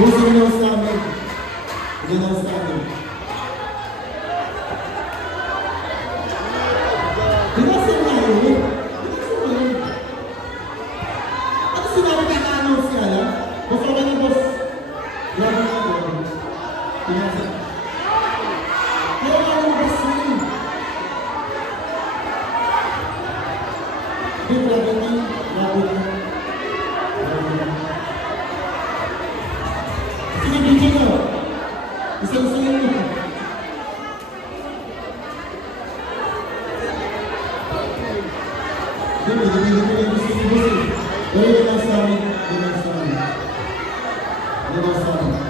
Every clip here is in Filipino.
Who's the winner standing? The winner standing. Binasa na yun. Ano sinabi ka-announce ka lang? Basta ka na, boss. Grabe na ako. Binasa. Kaya ka lang, boss yun. Hindi, grabe na. Grabe na. Isang-isang yun. Hindi, hindi ko yung gusto si boss eh. Pero yun lang sa amin. Yun lang sa amin. Yun lang sa amin.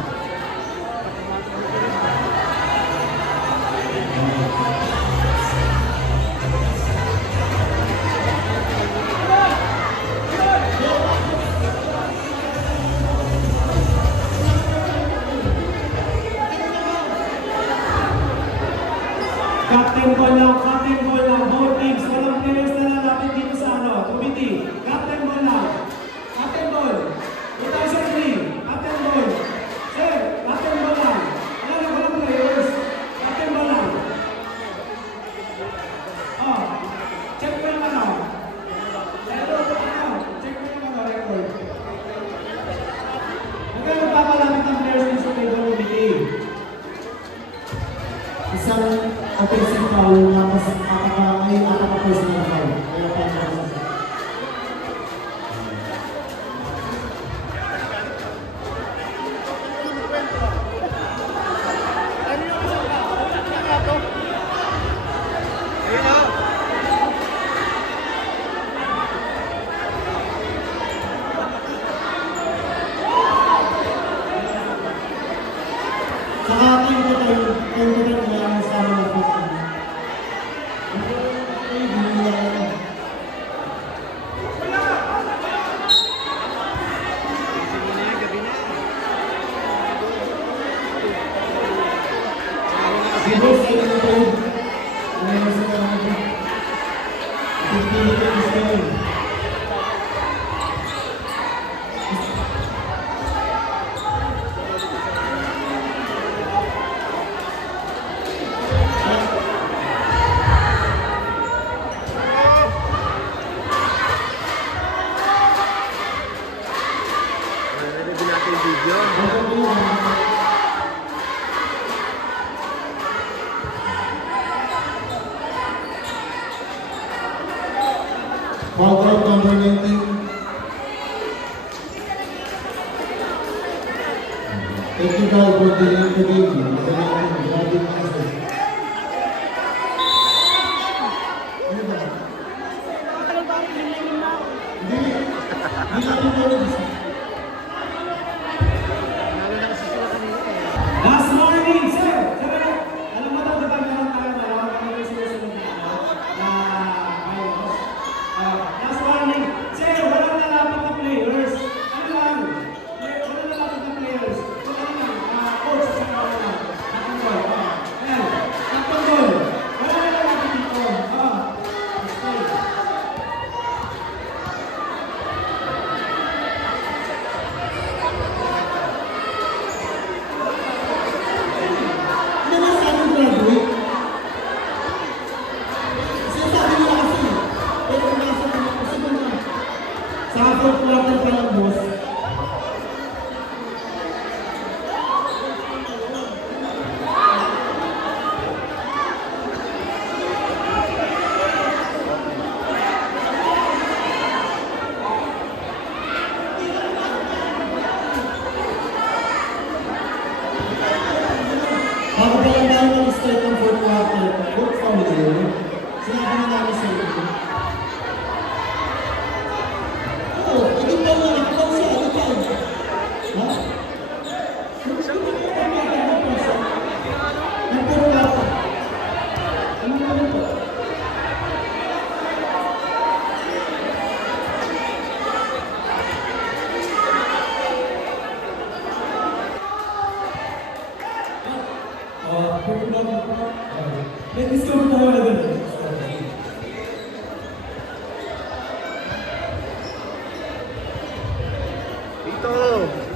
Captain ball lang, both teams, walang players na lalapit dito sa committee. Captain ball lang. Captain ball. 2003. Captain ball. Sir, captain ball lang. Walang players. Captain ball lang. Oh, check mo yung check mo yung record. Huwag kayo magpapalapit ng players din sa table committee. Isang offensive foul na personal foul. Kaya pa ito. Saka tayo kailangan sa mga football. Foul out number 19. Technical for the game. Last warning, sir! Alam mo daw ba tayo last warning, sir, walang nalapit na players. Ano lang? Walang nalapit na players. Coach, sa Captain Ball. Walang nalapit dito. Sa fourth quarter pa lang, boss. Bago pa lang tayo mag-start ng fourth quarter, fourth family, sinabi na namin sa iyo. Oo.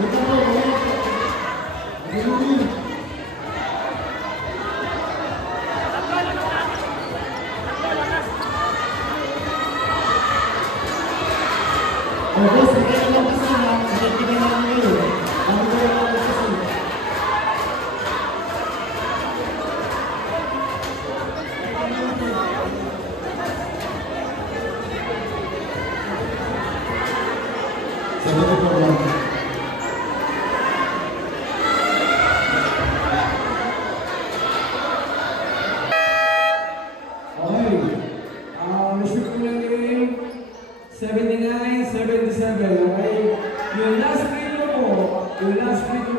Legal. Shoot ko lang yung 79-77, okay? Yung last free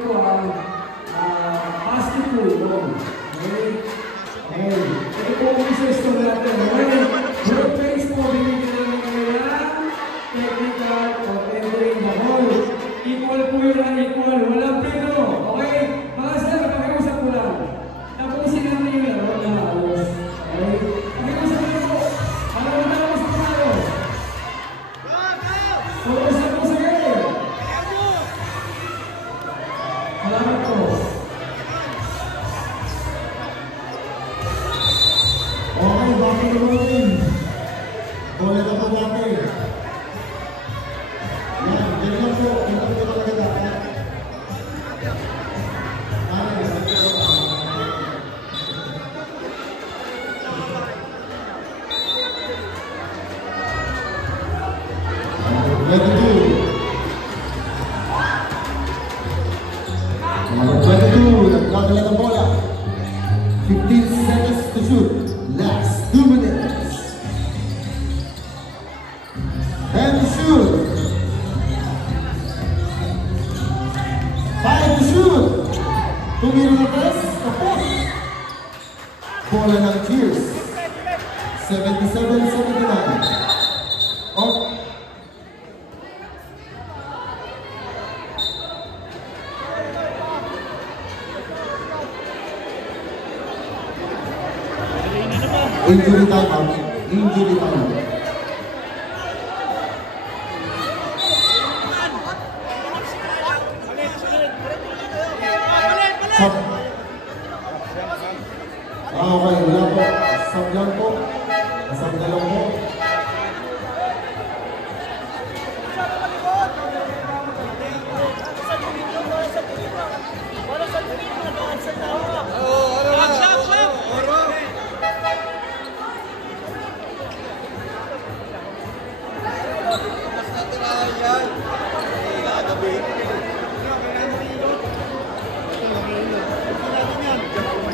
ko ang basketball ball, okay? Okay, ito po ang isa natin, okay? Work pace po, binigyan namin kaya technical o entering the ball. Equal po yun ang equal, walang pino, okay? Mga sir, pakiusap ko lang. Tapusin namin yung laro na halos, okay? Pakiusap ko po. Number 22, nagkakala ng bola. 15 seconds to shoot. Last 2 minutes. And to shoot. 5 to shoot. 2 minutes. Tapos. Bola ng Cheers. 77-79. Injury time. Injury time. Okay, wala po. Sablan po. Sablan po.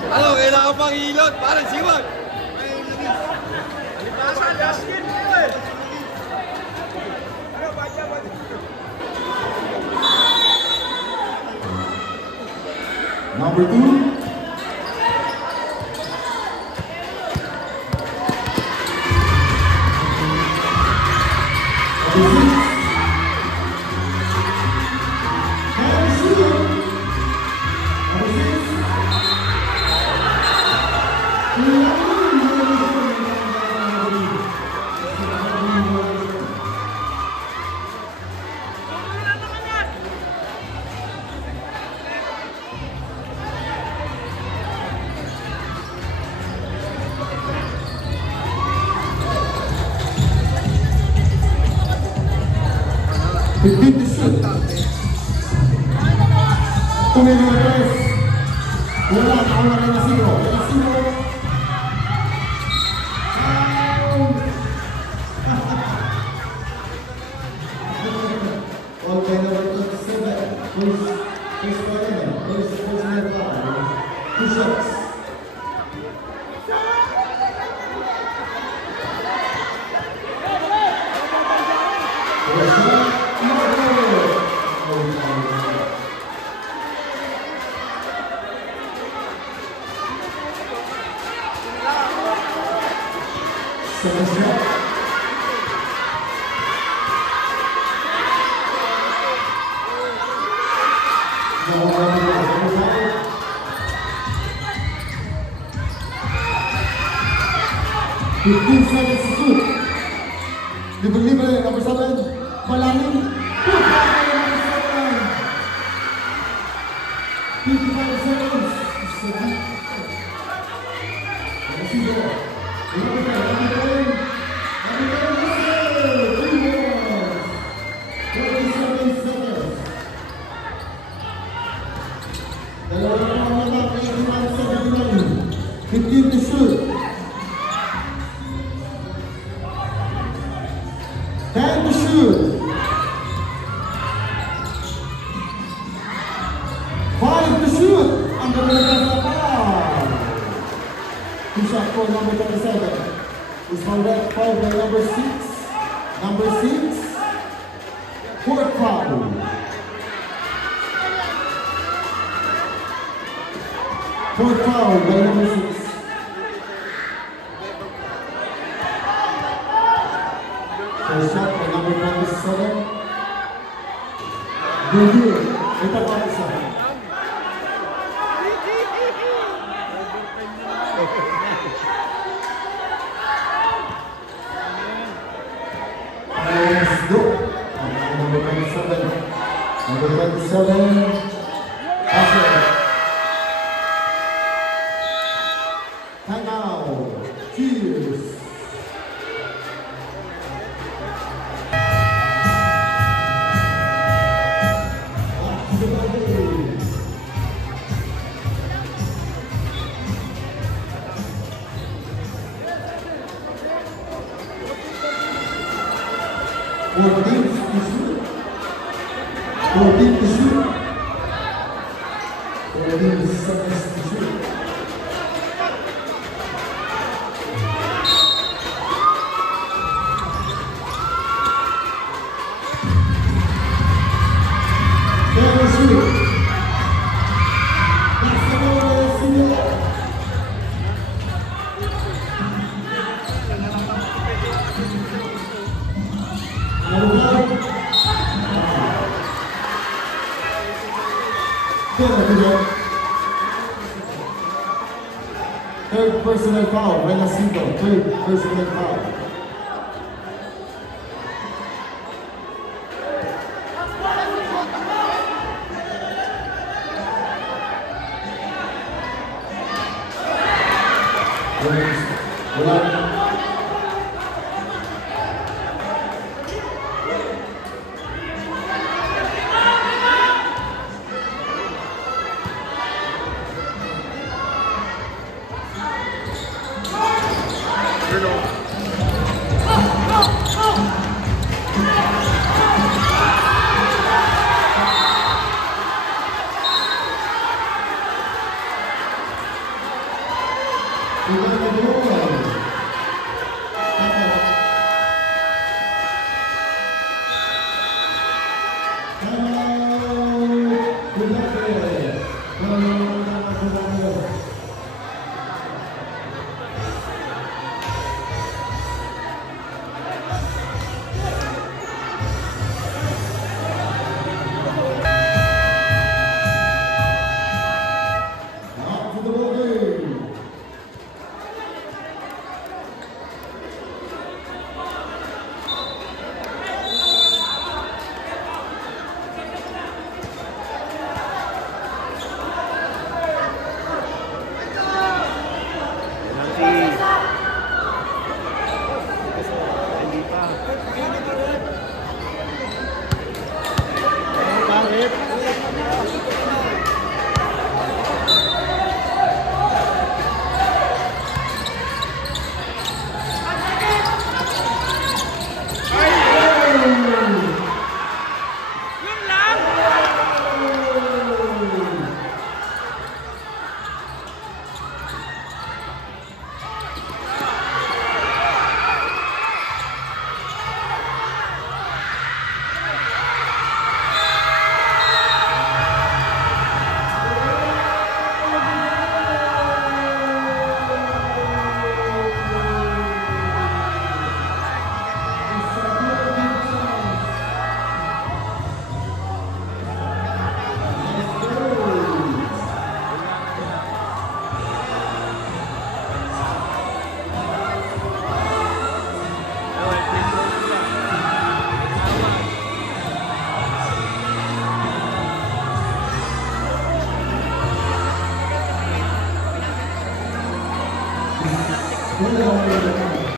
Ano, kailangan pang hilot, parang siwag. Alipasan, basket mo eh. Number 2. Begin to shoot. Tumilulas. Wala na zero. Okay, number 27. Please go ahead. Please get five. 2 shots. Seconds to shoot. Libre, number 7. Malalim. 55 seconds. Begin to shoot. for number 27. Is followed by number 6. Number 6, fourth foul. Fourth foul by number 6. First shot by number 27. Good. Ito pa isa. Let's go. Number 27. Number 27. Passer. Time out. Cheers. Four teams to shoot. Four teams to shoot. Four teams to shoot. Let's shoot. That's the ball. Let's see it. Third personal foul, Renacito. Third personal foul. Well,